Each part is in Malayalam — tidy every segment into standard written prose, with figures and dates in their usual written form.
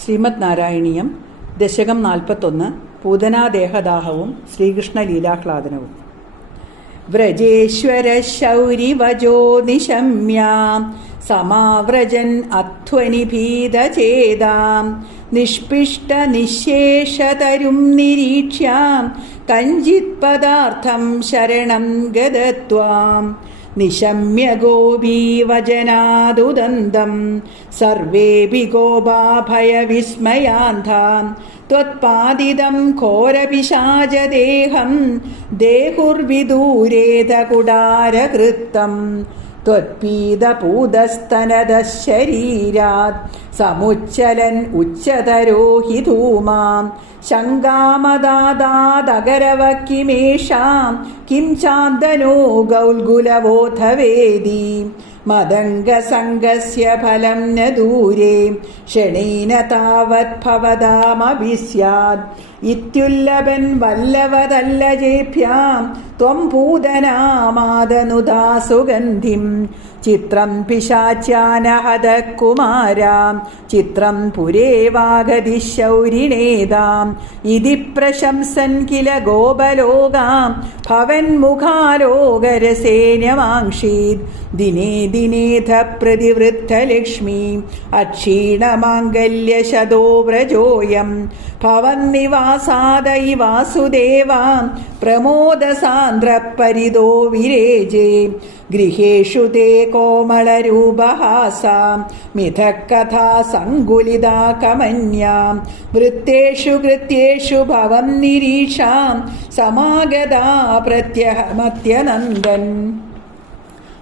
ശ്രീമദ് നാരായണീയം ദശകം 41 പൂതനാദേഹദാഹവും ശ്രീകൃഷ്ണ ലീലാഹ്ലാദനവും. വ്രജേശ്വര ശൗരിവജോ നിശമ്യാം സമാവ്രജൻ അധ്വനിഭീതചേതാം നിഷ്പിഷ്ട നിശേഷതരും നിരീക്ഷ്യാം കഞ്ചിത് പദാർത്ഥം ശരണം ഗതത്വാം നിശമ്യ ഗോപീവചനാദുദന്തം സർവേപി ഗോപാഭയവിസ്മയാന്ധാം ത്വത്പാദിതം ഘോരപിശാചദേഹം ദേഹുർവിദൂരേത കുടാരകൃത്തം ത്വത്പീതപൂതസ്തനദശരീരാത് സമുച്ചലൻ ഉച്ചതരോ ഹി ധൂമാം ശങ്കാമദാദാദകരവക്കിമേഷാം കിം ചാന്ദനോ ഗൗൽഗുലവോധ വേദി മദംഗസംഗസ്യ ഫലം ന ദൂരേ ക്ഷണേന താവത് ഭവതാമഭി സ്യാദ് ഇത്യുല്ലഭൻ വല്ലവതല്ലജേഭ്യാം ത്വം പൂതനാമാദനുദാ സുഗന്ധിം ചിത്രം പിശാച്യാനഹത കുമാരാം ചിത്രം പുരേവാഗതി ശൗരിണേതാം ഇതി പ്രശംസൻ കില ഗോപലോകാം ഭവന്മുഖാലോകരസേനമാംക്ഷീത് ദിനേ ദിനേധ പ്രതിവൃദ്ധലക്ഷ്മീ അക്ഷീണമാംഗല്യശതോ വ്രജോയം ഭവന്നിവാസാദൈ വാസുദേവാം പ്രമോദസാന്ദ്രപരിതോ വിരേജേ ഗൃഹേഷു തേ കോമളരൂപഹാസാം മിഥക്കഥാ സങ്കുലിതാ കമന്യാം വൃത്തേഷു കൃത്യേഷു ഭവം നിരീക്ഷാം സമാഗതാ പ്രത്യഹമത്യനന്ദൻ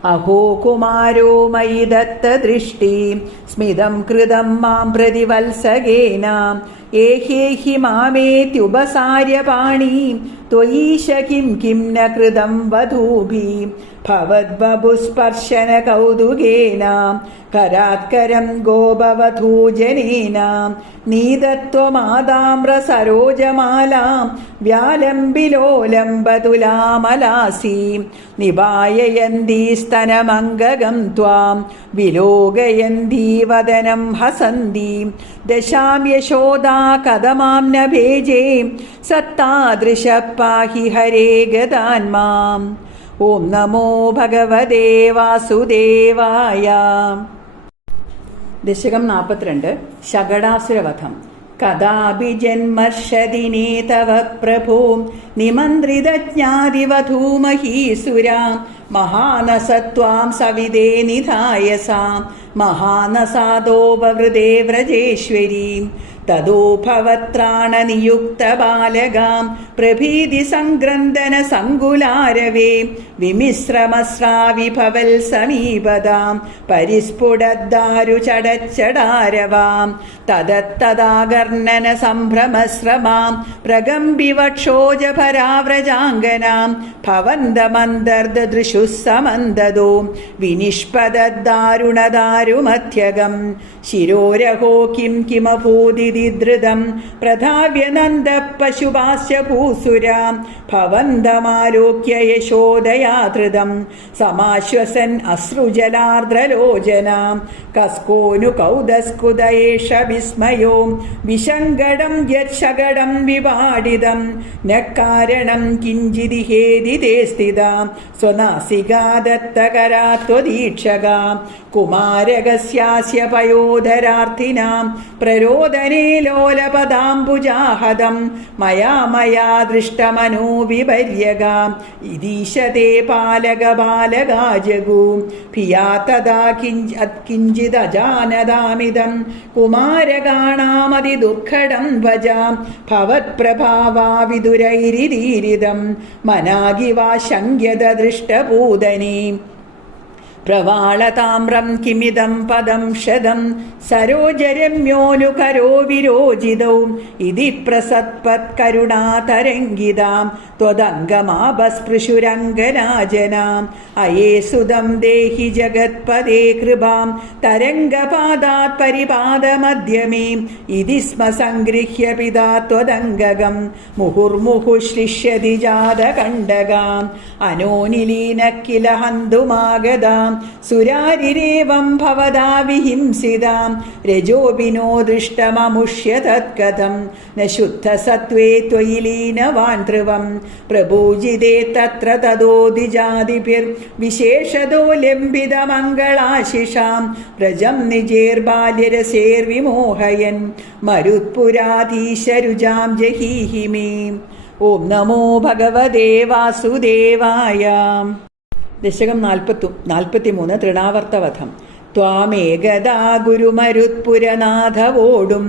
അഹോ കുമാരോ മയി ദത്തദൃഷ്ടി സ്മിതം കൃതം മാം പ്രതിവത്സകേന ഏഹേഹി മാമേത്യുപസാര്യപാണി ത്വയീശ കിം കിം ന കൃതം വധൂഭി ഭവദ്ബഭുസ്പർശന കൗതുകേന കരാത്കരം ഗോപവധൂജനേന നീതത്വമാതാമ്രസരോജമാലാം വ്യാലംബിലോലംബതുലാമലാസി നിപായയന്തി സ്തനമംഗകം ത്വാം വിലോകയന്തി വദനം ഹസന്തി ദശാം യശോദാ കഥമാം ന ഭേജേ സത്താദൃശ പാഹി ഹരേ ഗതാന്മാം. ഓം നമോ ഭഗവതേ വാസുദേവായ. ദശകം 42 ശകടാസുരവധം. കഥാപി ജന്മർഷദിനേ തവ പ്രഭോ നിമന്ത്രിതജ്ഞാതിവധൂമഹീസുരാം മഹാനസത്വാം സവിതേ നിധായസാം മഹാനസാദോപവൃതേ വ്രജേശ്വരീം തദോ ഭവത്രാണനിയുക്തബാലകാം പ്രഭീതി സംഗ്രന്ഥന സങ്കുലാരവേ വിമിശ്രമസ്രാവിഭവൽ സമീപതാം പരിസ്ഫുടദ്ദാരുചടച്ചടാരവാം തദത്തദാകർണന സംഭ്രമശ്രമാം പ്രകമ്പിവക്ഷോജഭരാവ്രജാംഗനാം ഭവന്തമന്തർദൃശുഃ സമന്തദോ വിനിഷ്പദദ്ദാരുണദാരുമധ്യകം ശിരോരഹോ കിം കിമഭൂതിധൃതം പ്രധാവ്യനന്ദ പശുപാസ്യ ഭൂസുരാം ഭവന്തമാലോക്യ യശോദയാധൃതം സമാശ്വസൻ അശ്രുജലാർദ്രലോചനാം കസ്കോനു കൗദസ്കുദയേഷ വിസ്മയോ വിശങ്കടം യത്ശകടം വിപാടിതം ന കാരണം കിഞ്ചിദിഹേദിതേ സ്ഥിതാം സ്വനാസികാദത്തകരാത്വദീക്ഷകാം കുമാരകസ്യാസ്യ പയോധരാർത്ഥിനാം പ്രരോദനേ ലോലപദാംബുജാഹതം മയാ ദൃഷ്ടമനോ വിപര്യകാം ഇദീശതേ പാലകബാലകാ ജഗൂ ഭിയാ തദാ കിഞ്ചിദജാനദാമിദം കുമാരകാണാമതിദുർഘടം ഭജാം ഭവത്പ്രഭാവാ വിദുരൈരിദീരിതം മനാഗിവാ ശങ്ക്യത ദൃഷ്ടപൂതനേ പ്രവാളതാമ്രം കിമിദം പദം ശതം സരോജരമ്യോനുകരോ വിരോചിതൗ ഇതി പ്രസത്പത്കരുണാതരംഗിതാം ത്വദംഗമാപസ്പൃശുരംഗനാജനാം അയേ സുതം ദേഹി ജഗത്പദേ കൃപാം തരംഗപാദാത് പരിപാദമധ്യമേ ഇതി സ്മ സംഗൃഹ്യ പിതാ ത്വദംഗകം മുഹുർമുഹുശ്ലിഷ്യതി ജാതകണ്ഡകാം അനോനിലീന കില ഹന്തുമാഗതാം സുരാരിരേവം ഭവതാ വിഹിംസിതാം രജോപിനോ ദൃഷ്ടമമുഷ്യ തത്കഥം ന ശുദ്ധസത്വേ ത്വയി ലീനവാൻ ധ്രുവം പ്രഭൂജിതേ തത്ര തതോദിജാതിഭിർവിശേഷതോ ലംബിതമംഗളാശിഷാം വ്രജം നിജേർബാല്യരസേർവിമോഹയൻ മരുത്പുരാധീശരുജാം ജഹീഹി മേ. ഓം നമോ ഭഗവതേ വാസുദേവായ. ദശകം 43 തൃണാവർത്തവധം. ത്വാമേകദാ ഗുരുമരുത്പുരനാഥവോടും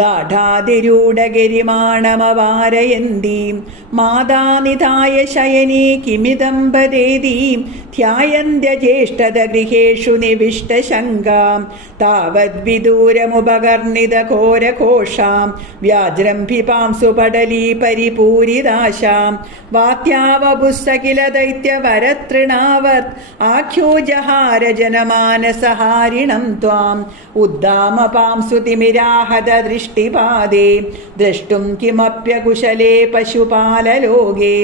ഗാഠാതിരൂഢഗരിമാണമവാരയന്തീം മാതാനിധായ ശയനീ കിമിദം വദേതീം ധ്യായന്ത്യജ്യേഷ്ഠതഗൃഹേഷു നിവിഷ്ടശങ്കാം താവദ്വിദൂരമുപകർണിതഘോരഘോഷാം വ്യാജൃംഭിപാംസു പടലീ പരിപൂരിതാശാം വാത്യാവപുസ്സകില ദൈത്യവരതൃണാവത് ആഖ്യോ ജഹാര ജനമാനസഹാരിണം ത്വാം ഉദ്ദാമപാംസു തിമിരാഹത ദൃഷ്ടിപാദേ ദ്രഷ്ടും കിമപ്യകുശലേ പശുപാലലോകേ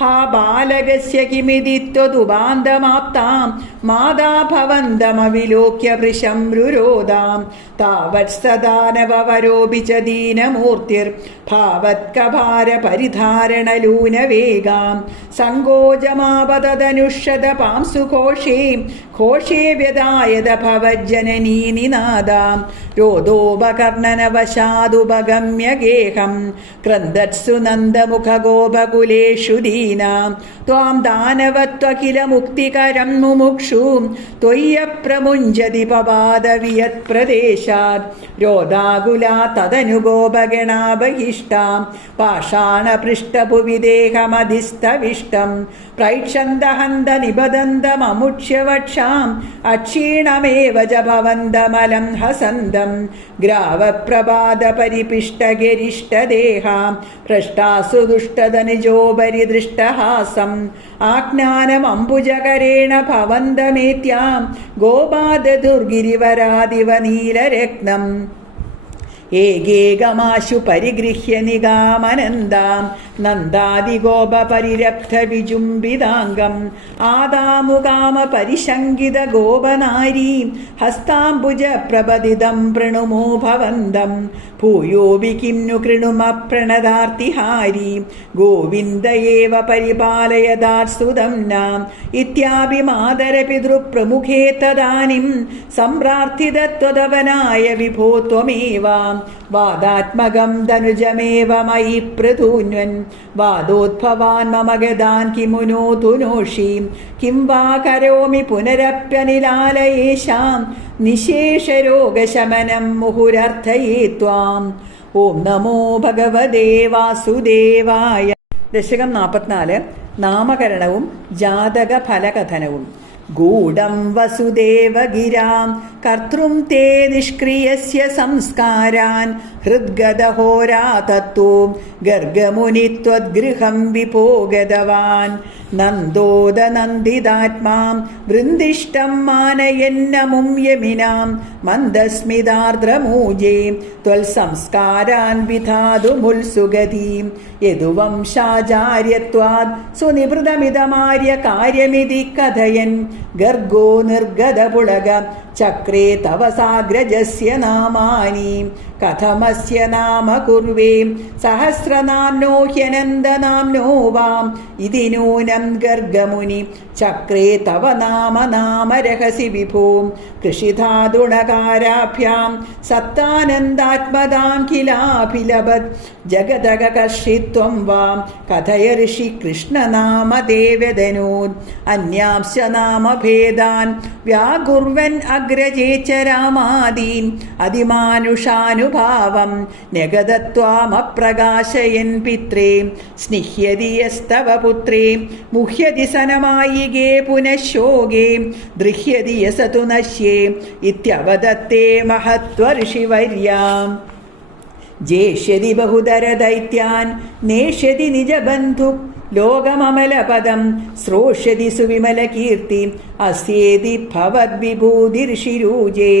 ഹാ ബാലകസ്യ കിമിതി ത്വദുപാന്തമാപ്താം മാതാ ഭവന്തമവിലോക്യ വൃശം രുരോദാം താവത്സദാനവരോപി ച ദീനമൂർത്തിർ ഭാവത്കഭാര പരിധാരണലൂനവേഗാം സങ്കോചമാപതനുഷത പാംസു ഘോഷേ ഘോഷേ വ്യദായത ഭവജ്ജനനീ നിനാദാം രോദോപകർണനവശാദുപഗമ്യ ഗേഹം ക്രന്ദത്സു നന്ദമുഖഗോപകുലേഷു ദീനാം ത്വാം ദാനവത്വഖില മുക്തികരം മുമുക്ഷു ത്വയ്യപ്രമുഞ്ജതി പപാദവിയത് പ്രദേശാത് രോദാകുലാ തദനു ഗോപഗണാബഹിഷ്ടാം പാഷാണപൃഷ്ടഭുവി ദേഹമധിസ്ഥവിഷ്ടം പ്രൈക്ഷന്തഹന്ത നിബദന്തമമുക്ഷ്യവക്ഷാം അക്ഷീണമേവ ച ഭവന്തമലം ഹസന്തം ഗ്രാവപ്രപാദ പരിപിഷ്ടഗരിഷ്ടദേഹാം ഭ്രഷ്ടാസു ദുഷ്ടതനിജോപരി ദൃഷ്ടഹാസം ആജ്ഞാനമംബുജകരേണ ഭവന്തമേത്യാം ഗോപാദുർഗിരിവരാദിവ നീലരത്നം ഏകേകമാശു പരിഗൃഹ്യ നിഗാമനന്ദാം നന്ദാദിഗോപരിരബ്ധ വിജുംബിതാംഗം ആദാമുകാമ പരിശങ്കിത ഗോപനാരീം ഹസ്താംബുജ പ്രപതിതം പ്രണുമോ ഭവന്തം ഭൂയോപി കിം नु कृणुम प्रणदार्तिहारी गोविन्द एव परिपालयदात्सुदं नाम इत्याभिमादरपितृप्रमुखे तदानीं सम्प्रार्थितत्वदवनाय विभो त्वमेव वादात्मकं धनुजमेव मयि प्रतून्वन् वादोद्भवान् मम गदान् किमुनो तुनोषि किं वा करोमि पुनरप्यनिलालयेषां निशेषरोगशमनं मुहुरर्थये त्वाम् ഓം നമോ ഭഗവതേ വാസുദേവായ. ദശകം 44 നാമകരണവും ജാതക ഫലകഥനവും. ഗൂഢം വസുദേവഗിരാം കർത്തൃം തേ നിഷ്ക്രിയസ്യ സംസ്കാരാൻ ഹൃദ്ഗദഹോരാ തത്വോ ഗർഗമുനി ത്വദ്ഗൃഹം വിഭോഗതവാൻ നന്ദോദനന്ദിതാത്മാം വൃന്ദിഷ്ടം മാനയന്നമും യമിനാം മന്ദസ്മിതാർദ്രമൂജേ ത്വൽസംസ്കാരാൻ വിധാതുമുത്സുഗതീം യദുവംശാചാര്യത്വാദ് സുനിവൃതമിതമാര്യ കാര്യമിതി കഥയൻ ഗർഗോ നിർഗതപുളക ചക്രേ തവ സാഗ്രജസ്യ നാമാനി കഥമസ്യ നാമ കുർവേ സഹസ്രനാംനോ ഹ്യനന്ദനാംനോ വാം ഇതി നൂനം ഗർഗമുനി ചക്രേ തവ നാമ നാമരഹസി വിഭോ കൃഷിധാതുണകാരാഭ്യാം സത്താനന്ദാത്മദാഖിലാഭിലഭത് ജഗദകർഷിത്വം വാം കഥയ ഋഷി കൃഷ്ണനാമദേവദനോദ് അന്യാംശ നാമഭേദാൻ വ്യാകുർവൻ അഗ്രജേ ച രാമാദീൻ അതിമാനുഷാനുഭാവം നഗതത്വാമപ്രകാശയൻ പിത്രേ സ്നിഹ്യതി യസ്തവ പുത്രേ മുഹ്യതി സനമായികേ പുനഃശോകേ ദൃഹ്യതി യസതു നശ്യേ ഇത്യവദത്തേ മഹത്വഋഷിവര്യാം ജേഷ്യതി ബഹുധര ദൈത്യാൻ നേഷ്യതി നിജബന്ധു ലോകമമലപദം ശ്രോഷ്യതി സുവിമലകീർത്തി അസ്യേതി ഭവദ്വിഭൂതിർഷിരൂജേ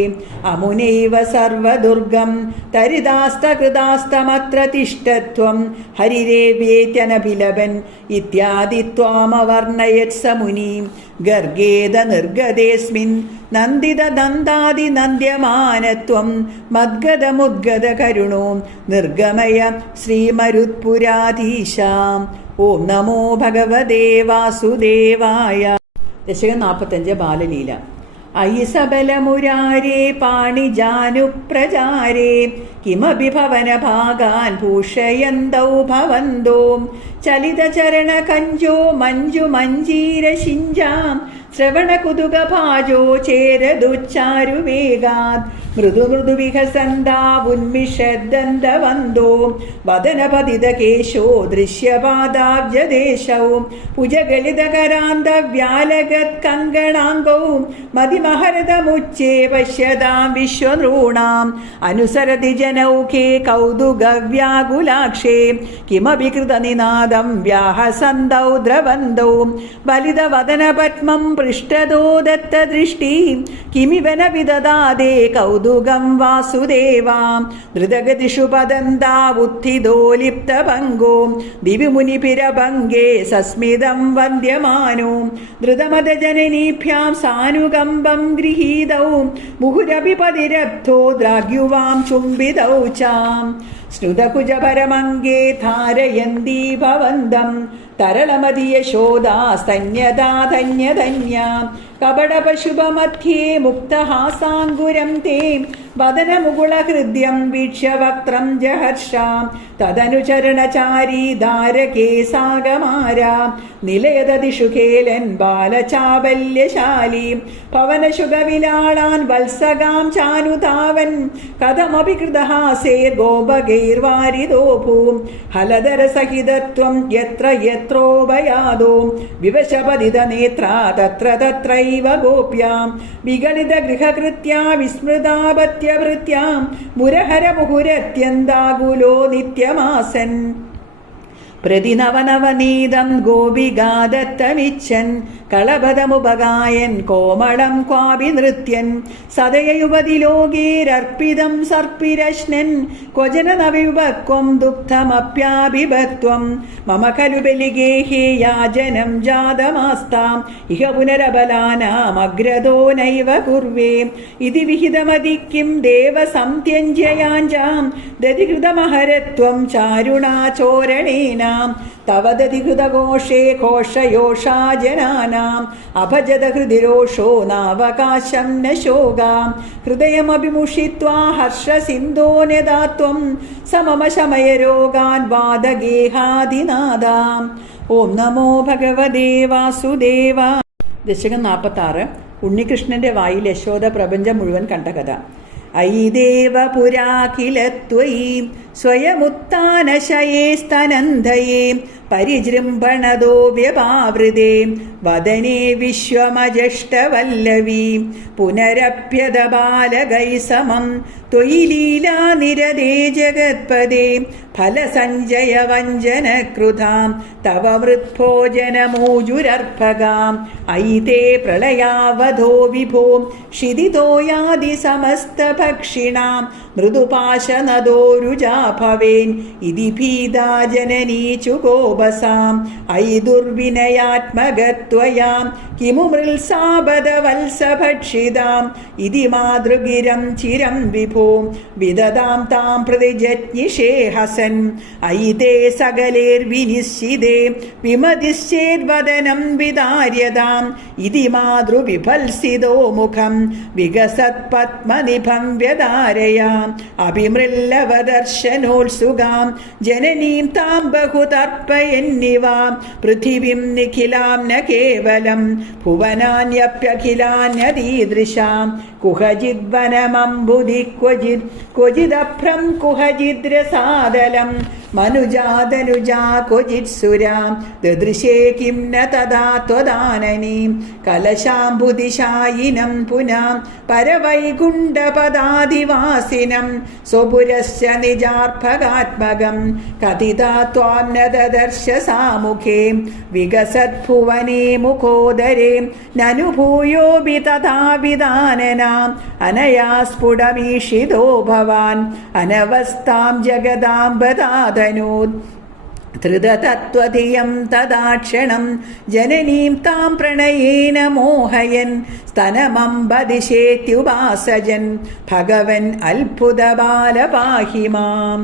അമുനൈവ സർവദുർഗം തരിതാസ്തകൃതാസ്തമത്ര തിഷ്ടത്വം ഹരിരേവേത്യനഭിലഭൻ ഇത്യാദി ത്വാമവർണയത് സമുനി ഗർഗേദ നിർഗതേസ്മിൻ നന്ദിത ദന്താദി നന്ദ്യമാനത്വം മദ്ഗതമുദ്ഗത കരുണോ നിർഗമയ ശ്രീമരുത്പുരാധീശാം. ഓം നമോ ഭഗവതേ വാസുദേവായ. ദശകം 45 ബാലലീല. അയി സബലമുരാരേ പാണിജാനുപ്രചാരേ കിമപി ഭവനഭാഗാൻ ഭൂഷയന്തൗ ഭവന്തോ ചലിതചരണകഞ്ചോ മഞ്ജുമഞ്ജീരശിഞ്ചാം ശ്രവണകുതുകഭാജോ ചേരദുച്ചാരുവേഗാത് മൃദു മൃദു വിഹസന്താവുന്മിഷദ്ദന്തവന്തോ വദനപതിതകേശോ ദൃശ്യപാദാബ്ജദേശൗ ഭുജഗളിതകരാന്തവ്യാലഗത് കങ്കണാംഗൗ മതിമഹരതമുച്ചേ പശ്യതാം വിശ്വനൃണാം അനുസരതി ജനൗഖേ കൗതുകവ്യാകുലാക്ഷേ കിമപി കൃതനിനാദം വ്യാഹസന്തൗ ദ്രവന്തൗ ബലിതവദനപത്മം പൃഷ്ടദോ ദത്തദൃഷ്ടി കിമിവന വിദദാദേ കൗതുകം വാസുദേവാം ധൃതഗതിഷു പദന്താവുത്ഥിതോലിപ്തഭംഗോ ദിവിമുനിപിരഭംഗേ സസ്മിതം വന്ദ്യമാനോ ധൃതമദജനനീഭ്യാം സാനുകമ്പം ഗൃഹീതൗ മുഹുരപി പതിരബ്ധോ ദ്രാഗ്യുവാം ചുംബിതൗ ചാം സ്നുതകുജപരമംഗേ ധാരയന്തി ഭവന്തം തരളമതിയശോദാസ്തന്യതാധന്യധന്യാ കപടപശുഭമധ്യേ മുക്തഹാസാങ്കുരം തേ വദനമുകുളഹൃദ്യം വീക്ഷ്യ വക്രം ജഹർഷാം തദനുചരണചാരീ ധാരകേ സാഗമാരാ നിലയതദിഷു ഖേലൻ ബാലചാബല്യശാലീ പവനശുഗവിലാളാൻ വത്സഗാം ചാനുതാവൻ കഥമപി കൃതഹാസേർ ഗോപഗൈർവാരിതോ ഭൂം ഹലധരസഹിതത്വം യത്ര യത്രോഭയാദോ വിവശപതിതനേത്രാ തത്ര തത്രൈവ ഗോപ്യാം വിഗളിതഗൃഹകൃത്യാ വിസ്മൃതാപത്യവൃത്യാം മുരഹരമുഹുരത്യന്താകുലോ നിത്യമാസൻ പ്രതിനവനവനീതം ഗോപികാദത്തമിച്ഛൻ കളഭതമുപഗായൻ കോമളം ക്വാപി നൃത്യൻ സദയയുപതിലോകേരർപ്പിതം സർപ്പിരശ്നൻ ക്വചന നവിപക്വം ദുഗ്ധമപ്യാഭിഭത്വം മമ ഖലു ബലിഗേഹേ യാജനം ജാതമാസ്താം ഇഹ പുനരബലാനാമഗ്രതോ നൈവ കുർവേ ഇതി വിഹിതമതിക്കിം ദേവസംത്യഞ്ജയാഞ്ചാം ദതിഹൃതമഹരത്വം ചാരുണാചോരണേന തവ ദതിഹൃതഘോഷേ ഘോഷയോഷാ ജനാനാം അഭജത ഹൃദിരോഷോ നാവകാശം ന ശോകാം ഹൃദയമഭിമുഷിത്വാ ഹർഷസിന്ധോന്യദാത്വം സമമ ശമയരോഗാൻ വാദഗേഹാദിനാദാം. ഓം നമോ ഭഗവതേ വാസുദേവ. ദശകം 46. ഉണ്ണികൃഷ്ണന്റെ വായിൽ യശോദ പ്രപഞ്ചം മുഴുവൻ കണ്ട കഥ. അയി ദേവപുരാഖിലത്വയി സ്വയമുത്ഥാനശയേ സ്തനന്ധയേ പരിജൃംഭണദോ വ്യപാവൃതേ വദനേ വിശ്വമജഷ്ടവല്ലവീ പുനരപ്യതബാലകൈ സമം ത്വയി ലീലാനിരതേ ജഗത്പദേ ഫലസഞ്ജയ വഞ്ചനകൃതാം തവ മൃത്ഭോജനമൂജുരർഭകാം അയി തേ പ്രളയാവധോ വിഭോ ക്ഷിതിതോ യാതി സമസ്തഭക്ഷിണാം മൃദുപാശനദോരുജാ ഭവേൻ ഇതി ഭീതാ ജനനീ ചുകോപസാം അയി ദുർവിനയാത്മകത്വയാം കിമു മൃത്സാപദവത്സഭക്ഷിതാം ഇതി മാതൃഗിരം ചിരം വിഭോ വിദദാം താം പ്രതിജജ്ഞിഷേ ഹസൻ അയി തേ സകലേർവിനിശ്ചിതേ വിമതിശ്ചേദ്വദനം വിദാര്യതാം ഇതി മാതൃവിഭത്സിതോ മുഖം വികസത്പത്മനിഭം വ്യധാരയാം അഭിമൃല്ലവദർശനോത്സുകാം ജനനീം താം ബഹുതർപ്പയന്നിവാം പൃഥിവീം നിഖിലാം ന കേവലം ഭുവനാന്യപ്യഖിലാന്യദീദൃശാം കുഹചിദ്വനമംബുധി ക്വചിദഭ്രം കുഹചിദ്രസാദലം മനുജാതനുജാ ക്വചിത്സുരാം ദദൃശേ കിം ന തഥാ ത്വദാനനീം കലശാംബുദിശായിനം പുനാം പരവൈകുണ്ഠപദാധിവാസിനം സ്വപുരസ്യ നിജാർഭകാത്മകം കഥിതാ ത്വാം ന ദദർശ സാമുഖേ വികസദ്ഭുവനേ മുഖോദരേ നനു ഭൂയോപി തഥാ വിദാനനാം അനയാ സ്ഫുടമീഷിതോ ഭവാൻ അനവസ്ഥാം ജഗദാംബദാതനോത് ധൃതതത്വധിയം തദാക്ഷണം ജനനീം താം പ്രണയേന മോഹയൻ സ്തനമംബദിശേത്യുപാസജൻ ഭഗവൻ അത്ഭുതബാല പാഹി മാം.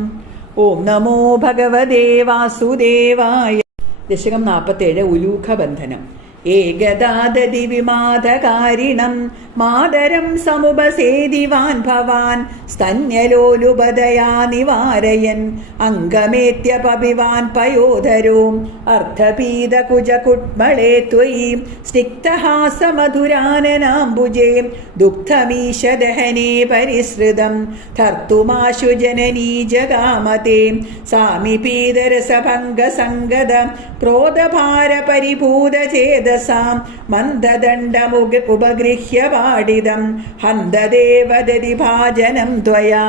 ഓം നമോ ഭഗവതേ വാസുദേവായ. ദശകം 47 ഉലൂഖബന്ധനം. ഏകദാദതി വിമാദകാരിണം മാതരം സമുപസേദിവാൻ ഭവാൻ സ്തന്യലോലുപദയാ നിവാരയൻ അംഗമേത്യപവിവാൻ പയോധരോ അർത്ഥപീതകുജകുട്മളേ ത്വയി സ്നിഗ്ധഹാസമധുരാനനാംബുജേ ദുഗ്ധമീശദഹനേ പരിസൃതം ധർത്തുമാശു ജനനീ ജഗാമതേ സാമിപീതരസഭംഗസംഗത ക്രോധഭാരപരിഭൂതചേതസാം മന്ദദണ്ഡമുപഗൃഹ്യ പാടിതം ഹന്തദേവദതി ഭാജനം ത്വയാ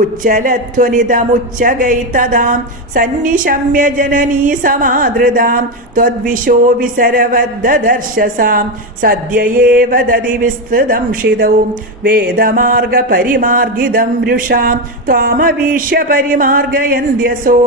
ഉജ്ജലധ്വനിതമുച്ചഗൈതദാം സന്നിശമ്യ ജനനീ സമാദൃതാം ത്വദ്വിശോ വിസരവദ്ദർശസാം സദ്യയേവ ദതി വിസ്തൃതം ഷിതൗ വേദമാർഗ പരിമാർഗിതം വൃഷാം ത്വാമവീക്ഷ്യ പരിമാർഗയന്ത്യസോ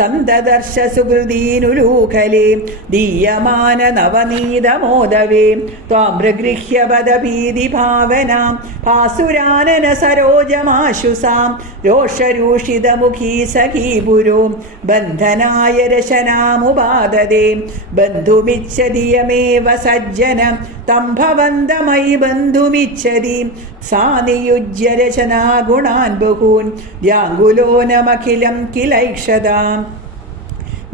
സന്തദർശ സുഹൃദീനുലൂഖലേ ദീയമാന നവനീതമോദവേ ത്വാം പ്രഗൃഹ്യ പദഭീതി ഭാവനാം ഭാസുരാനന സരോജമാശുസാം രോഷരൂഷിതമുഖീ സഖീപുരോ ബന്ധനായ രശനാമുപാദദേ ബന്ധുമിച്ഛതിയമേവ സജ്ജനം തം ഭവന്തമയി ബന്ധുമിച്ഛതി സാ നിയുജ്യ രചനാ ഗുണാൻ ബഹൂൻ വ്യാങ്കുലോനമഖിലം കിലൈക്ഷതാം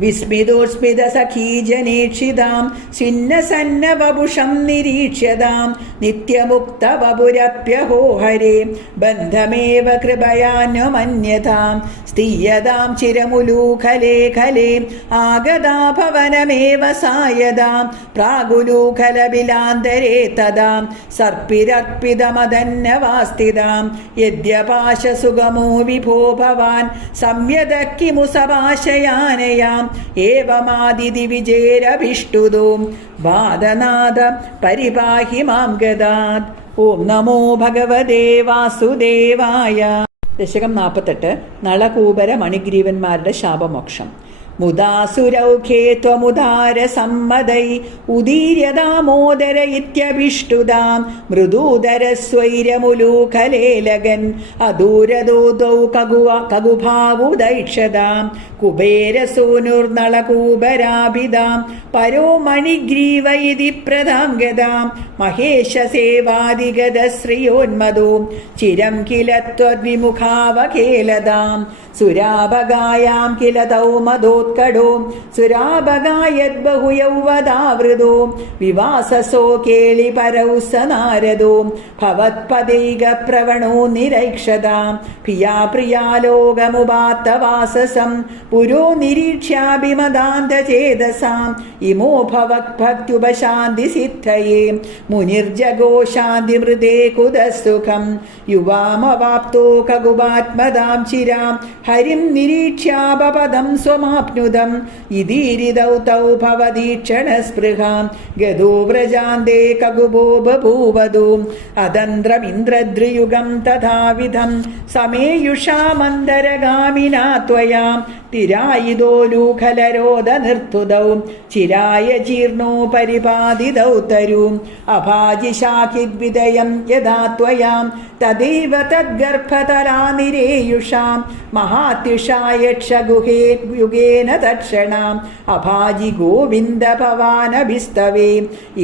വിസ്മിതോസ്മിത സഖീജനേക്ഷിതാം ഛിന്നസന്നവപുഷം നിരീക്ഷ്യതാം നിത്യമുക്തവപുരപ്യഹോ ഹരേ ബന്ധമേവ കൃപയാന്വമന്യതാം സ്ഥീയതാം ചിരമുലൂഖലേ ഖലേ ആഗതാ ഭവനമേവ സായതാം പ്രാഗുലൂഖലബിലാന്തരേ തദാം സർപ്പിരർപ്പിതമദന്നവാസ്തിതാം യദ്യപാശസുഗമോ വിഭോ ഭവാൻ സംയത കിമു സഭാശയാനയാം ഏവമാദിതി വിജേരഭിഷ്ടുതോ വാദനാദ പരിപാഹി മാം ഗദാത്. ഓം നമോ ഭഗവതേ വാസുദേവായ. ദശകം 48 നളകൂപര മണിഗ്രീവന്മാരുടെ ശാപമോക്ഷം. മുദാസുരൗഖേ ത്വമുദാര സമ്മദൈ ഉദീര്യദാമോദര ഇത്യഭിഷ്ടുതാം മൃദൂദരസ്വൈരമുലൂഖലേലകൻ അദൂരദൂതൗ കകുഭാവുദൈക്ഷതാം കുബേരസൂനുർനളകൂപരാഭിതാം പരോ മണിഗ്രീവ ഇതി പ്രധാം ഗതാം മഹേശസേവാദിഗതശ്രിയോന്മദോ ചിരം കില ത്വദ്വിമുഖാവഖേലതാം സുരാഭഗായാം കില തൗ മദോത്കടോ സുരാഭഗായദ്ബഹുയൗവദാവൃതോ വിവാസസോ കേളി പരൗ സ നാരദോ ഭവത്പദൈക പ്രവണോ നിരൈക്ഷതാം പ്രിയാ പ്രിയാലോകമുപാത്തവാസസം പുരോ നിരീക്ഷ്യാഭിമദാന്തചേതസാം ഇമോ ഭവക്ഭക്ത്യുപശാന്തി സിദ്ധയേ മുനിർജഗോശാന്തിമൃതേ കുതസുഖം യുവാമവാപ്തോ കകുപാത്മദാം ചിരാം ഹരിം നിരീക്ഷ്യാപപദം സ്വമാപ്നുതം ഇതീരിതൗ തൗ ഭവദീക്ഷണസ്പൃഹാം ഗതോ വ്രജാന്തേ കകുബോ ബഭൂവദോ അതന്ത്രമിന്ദ്രദ്രിയുഗം തഥാവിധം സമേയുഷാമന്തരഗാമിനാ ത്വയാം തിരായിദോലൂഖലരോധ നിർത്തുതൗ ചിരായ ജീർണോ പരിപാദിതൗ തരൂം അഭാജിശാഖിദ്വിദയം യഥാ ത്വയാം തദൈവ തദ്ഗർഭതലാനിരേയുഷാം മഹാത്യുഷായക്ഷഗുഹേ യുഗേന തക്ഷണാം അഭാജി ഗോവിന്ദ ഭവാനഭിസ്തവേ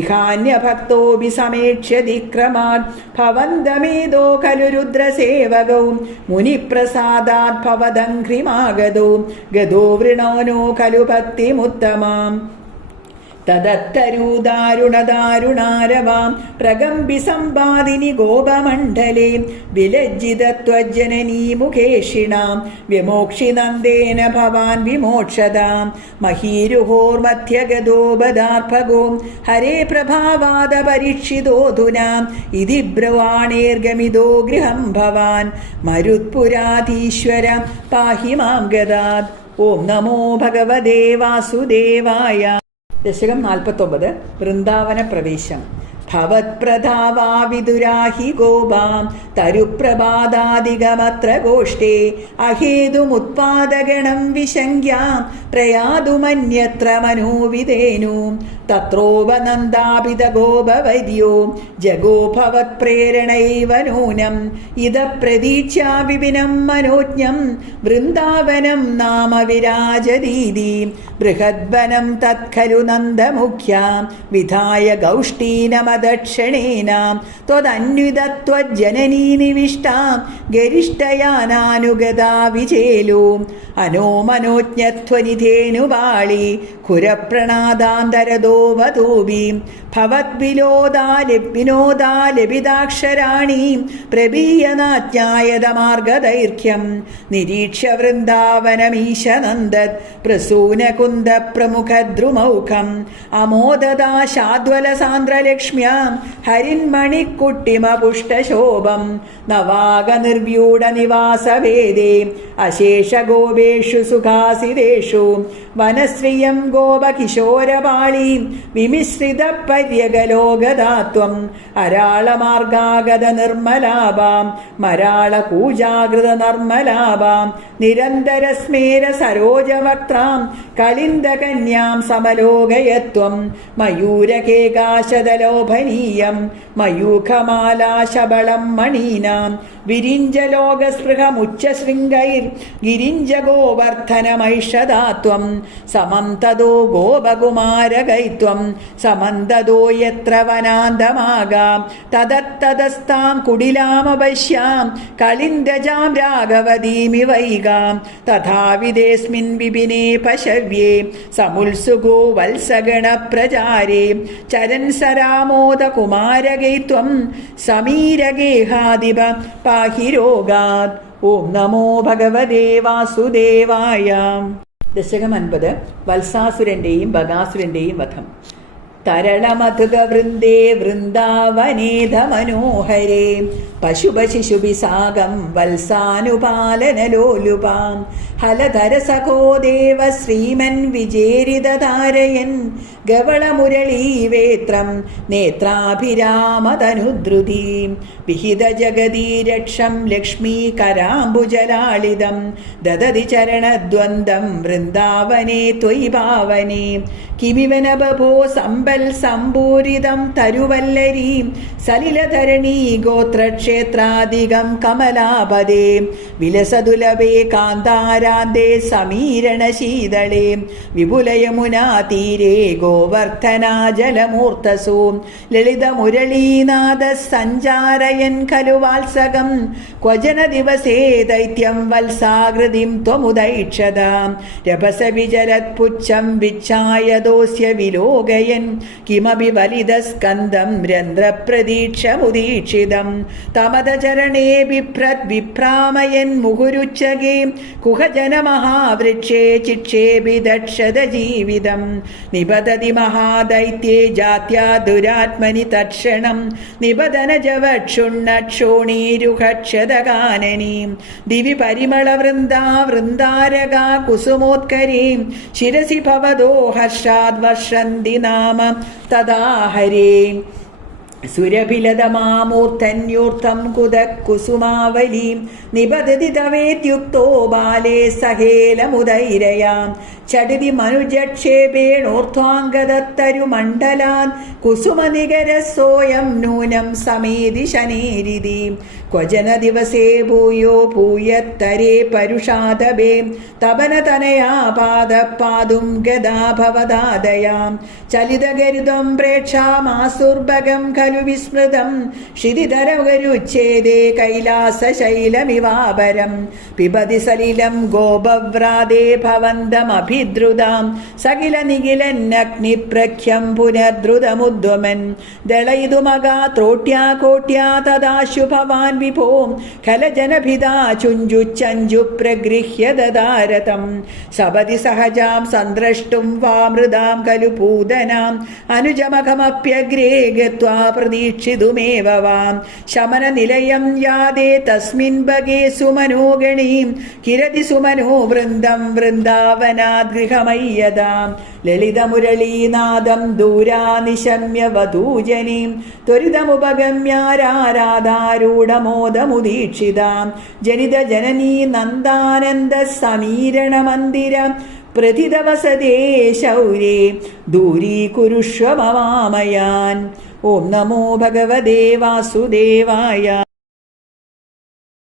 ഇഹാന്യഭക്തോഭി സമേക്ഷ്യതി ക്രമാത് ഭവന്തമേതോ ഖലു രുദ്രസേവകൗ മുനിപ്രസാദാത് ഭവദംഘ്രിമാഗതോ ഗതോ വൃണോനോ ഖലു ഭക്തിമുത്തമാം തദത്തരൂദാരുണദാരുണാരവാം പ്രകമ്പി സമ്പാദിനി ഗോപമണ്ഡലേ വിലജ്ജിതത്വജ്ജനനീ മുഖേഷിണാം വിമോക്ഷി നന്ദേന ഭവാൻ വിമോക്ഷതാം മഹീരുഹോർമധ്യഗതോ ബദാർഭഗോ ഹരേ പ്രഭാവാദ പരീക്ഷിതോധുനാം ഇതി ബ്രവാണേർഗമിതോ ഗൃഹം ഭവാൻ മരുത്പുരാധീശ്വര പാഹി മാം ഗദാത്. ഓം നമോ ഭഗവതേ വാസുദേവായ. ദശകം 49. വൃന്ദാവന പ്രവേശം. ഭവത്പ്രധാവാ വിദുരാഹി ഗോപാം തരുപ്രഭാതാദികമത്ര ഗോഷ്ഠേ അഹേതുമുത്പാദഗണം വിശങ്ക്യാം പ്രയാതുമന്യത്ര മനോവിധേനു തത്രോപനന്ദാപിത ഗോപവൈദ്യോ ജഗോ ഭവത്പ്രേരണൈവ നൂനം ഇത പ്രതീച്യാ വിപിനം മനോജ്ഞം വൃന്ദാവനം നാമ വിരാജതീതി ബൃഹദ്വനം തത്ഖലു നന്ദമുഖ്യാം വിധായ ഗൗഷ്ടീനമദക്ഷണേന ത്വദന്വിതത്വജ്ജനനീ നിവിഷ്ടാം ഗരിഷ്ഠയാനാനുഗതാ വിചേലോ അനോ മനോജ്ഞധ്വനിധേനുവാളി ഖുരപ്രണാദാന്തരദോ വധൂബി ഭവദ്വിനോദാലപിതാക്ഷരാണി പ്രബീയനാജ്ഞായതമാർഗദൈർഘ്യം നിരീക്ഷ്യ വൃന്ദാവനമീശനന്ദത് പ്രസൂനകുന്ദ പ്രമുഖദ്രുമൗഖം അമോദദാശാദ്വലസാന്ദ്രലക്ഷ്മ്യാം ഹരിന്മണിക്കുട്ടിമപുഷ്ടശോഭം നവാഗനിർവ്യൂഢനിവാസവേദേ അശേഷഗോപേഷു സുഖാസിതേഷു വനശ്രിയം ഗോപകിശോരപാളീം വിമിശ്രിത പര്യഗലോകദാത്വം അരാളമാർഗാഗത നിർമ്മലാഭാം മരാളകൂജാകൃത നർമ്മലാഭാം നിരന്തരസ്മേര സരോജവക്ത്രാം കളിന്ദകന്യാം സമലോകയത്വം മയൂരകേകാശതലോഭനീയം മയൂഖമാലാശബളം മണീനാം വിരിഞ്ചലോകസ്പൃഹമുച്ചശൃംഗൈർ ഗിരിഞ്ചഗോവർദ്ധനമൈഷദാത്വം സമന്തദോ ഗോപകുമാരകൈത്വം സമന്തദോ യത്ര വനാന്തമാകാം തദത്തതസ്താം കുടിലാമപശ്യാം കളിന്ദജാം രാഘവതീമിവൈകാം തഥാവിദേസ്മിൻ വിപിനേ പശവ്യേ സമുത്സുകോ വത്സഗണപ്രചാരേ ചരൻ സരാമോദകുമാരകൈത്വം സമീരഗേഹാദിപ പാഹി രോഗാത്. ഓം നമോ ഭഗവതേ വാസുദേവായ. ദശകം 50. വത്സാസുരന്റെയും ബകാസുരന്റെയും വധം. തരളമധുകവൃന്ദേ വൃന്ദാവനേധ മനോഹരേ പശുപശിശുഭിസാഗം വത്സാനുപാലനലോലുപാം ഹലധരസഖോ ദേവ ശ്രീമൻ വിജേരിതധാരയൻ ഗവളമുരളീവേത്രം നേത്രാഭിരാമതനുദ്രുതീം വിഹിതജഗദീരക്ഷം ലക്ഷ്മീകരാംബുജലാളിതം ദദതി ചരണദ്വന്ദ്വം വൃന്ദാവനേ ത്വയി പാവനേ കിമിവന ബഭോ സമ്പൽ സമ്പൂരിതം തരുവല്ലരീം സലിലധരണീ ഗോത്രക്ഷേത്രാധികം കമലാപദേ വിലസദുലഭേ കാന്താരാന്തേ സമീരണശീതളേ വിപുലയമുനാതീരേ ഗോവർദ്ധനാജലമൂർത്തസു ലളിതമുരളീനാദ സഞ്ചാരയൻ ഖലു വാത്സകം ക്വജന ദിവസേ ദൈത്യം വത്സാകൃതിം ത്വമുദൈക്ഷത രഭസവിചരത്പുച്ഛം വിച്ഛായദോസ്യ വിലോകയൻ കിമപി വലിതസ്കന്ധം രന്ധ്രപ്രതീക്ഷമുദീക്ഷിതം തമദചരണേ ബിഭ്രത് വിഭ്രാമയൻ മുഹുരുച്ചകേ കുഹജനമഹാവൃക്ഷേ ചിക്ഷേപി ദക്ഷത ജീവിതം നിബദതി മഹാദൈത്യേ ജാത്യാ ദുരാത്മനി തക്ഷണം നിബദനജവക്ഷുണ്ണക്ഷോണീരുഹക്ഷതകാനനീം ദിവി പരിമളവൃന്ദാ വൃന്ദാരകാ കുസുമോത്കരീം ശിരസി ഭവദോ ഹർഷാദ് വർഷന്തി നാമ തദാ ഹരേ സുരഭിലതമാമൂർധന്യൂർത്ഥം കുതകുസുമാവലീം നിബദതി തവേത്യുക്തോ ബാലേ സഹേലമുദൈരയാം ചടിതി മനുജക്ഷേപേണോർധ്വാംഗദത്തരുമണ്ഡലാൻ കുസുമനികരസോയം നൂനം സമേതി ശനേരിതി ക്വചന ദിവസേ ഭൂയോ ഭൂയത്തരേ പരുഷാദബേ തപനതനയാ പാദപാദും ഗദാ ഭവദാദയാം ചലിതഗരുദം പ്രേക്ഷാമാസുർഭകം ഖലു വിസ്മൃതം ക്ഷിതിധരഗരുച്ഛേദേ കൈലാസശൈലമിവാപരം പിബതി സലിലം ഗോപവ്രാദേ ഭവന്തമഭിദ്രുതാം സകില നിഖിലന്നഗ്നിപ്രഖ്യം പുനർദ്രുതമുദ്വമൻ ദളയിതുമകാ ത്രോട്യാ കോട്യാ തദാശു ഭവാൻ വിഭോ ഖലജനഭിതാ ചുഞ്ചുച്ചഞ്ചു പ്രഗൃഹ്യ ദദാരതം സപതി സഹജാം സന്ദ്രഷ്ടും വാ മൃദാം ഖലു പൂതനാം അനുജമഖമപ്യഗ്രേ ഗത്വാ പ്രതീക്ഷിതുമേവ വാം ശമനനിലയം യാദേ തസ്മിൻ ഭഗേ സുമനോഗണീം കിരതി സുമനോ വൃന്ദം വൃന്ദാവനാദ് ഗൃഹമയ്യതാം ലളിതമുരളീനാദം ദൂരാ നിശമ്യ വധൂജനീം ത്വരിതമുപഗമ്യാരാരാധാരൂഢമോദമുദീക്ഷിതാം ജനിത ജനനീ നന്ദാനന്ദ സമീരണ മന്ദിര പ്രഥിതവസതേ ശൗരേ ദൂരീകുരുഷ്വ മമാമയാൻ. ഓം നമോ ഭഗവതേ വാസുദേവായ.